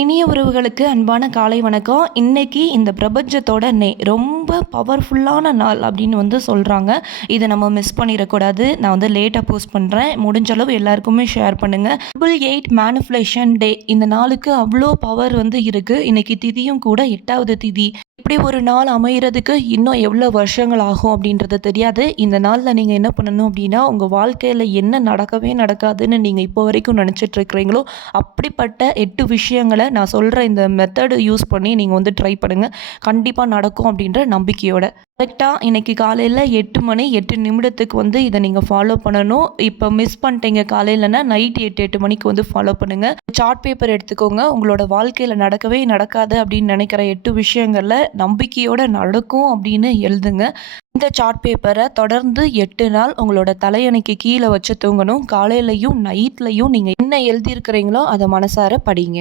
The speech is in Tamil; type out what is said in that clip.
இனிய உறவுகளுக்கு அன்பான காலை வணக்கம். இன்னைக்கு இந்த பிரபஞ்சத்தோட ரொம்ப பவர்ஃபுல்லான நாள் அப்படின்னு சொல்கிறாங்க. இதை நம்ம மிஸ் பண்ணிடக்கூடாது. நான் லேட்டாக போஸ்ட் பண்ணுறேன். முடிஞ்ச அளவு எல்லாருக்குமே ஷேர் பண்ணுங்கள். 888 மேனிஃபுலேஷன் டே. இந்த நாளுக்கு அவ்வளோ பவர் இருக்குது. இன்னைக்கு திதியும் கூட 8வது திதி. இப்படி ஒரு நாள் அமைகிறதுக்கு இன்னும் எவ்வளோ வருஷங்கள் ஆகும் அப்படின்றது தெரியாது. இந்த நாளில் நீங்கள் என்ன பண்ணணும் அப்படின்னா, உங்கள் வாழ்க்கையில் என்ன நடக்கவே நடக்காதுன்னு நீங்கள் இப்போ வரைக்கும் நினச்சிட்டு இருக்கிறீங்களோ அப்படிப்பட்ட 8 விஷயங்களை நான் சொல்கிற இந்த மெத்தடு யூஸ் பண்ணி நீங்கள் ட்ரை பண்ணுங்கள். கண்டிப்பாக நடக்கும் அப்படின்ற நம்பிக்கையோட. கரெக்டாக இன்றைக்கி காலையில் 8 மணி 8 நிமிடத்துக்கு இதை நீங்கள் ஃபாலோ பண்ணணும். இப்போ மிஸ் பண்ணிட்டீங்க காலையிலனா நைட் 8 மணிக்கு ஃபாலோ பண்ணுங்கள். சார்ட் பேப்பர் எடுத்துக்கோங்க. உங்களோட வாழ்க்கையில் நடக்கவே நடக்காது அப்படின்னு நினைக்கிற 8 விஷயங்களில் நம்பிக்கையோடு நடக்கும் அப்படின்னு எழுதுங்க. இந்த சார்ட் பேப்பரை தொடர்ந்து 8 நாள் உங்களோட தலையணைக்கு கீழே வச்சு தூங்கணும். காலையிலையும் நைட்லையும் நீங்கள் என்ன எழுதியிருக்கிறீங்களோ அதை மனசார படிங்க.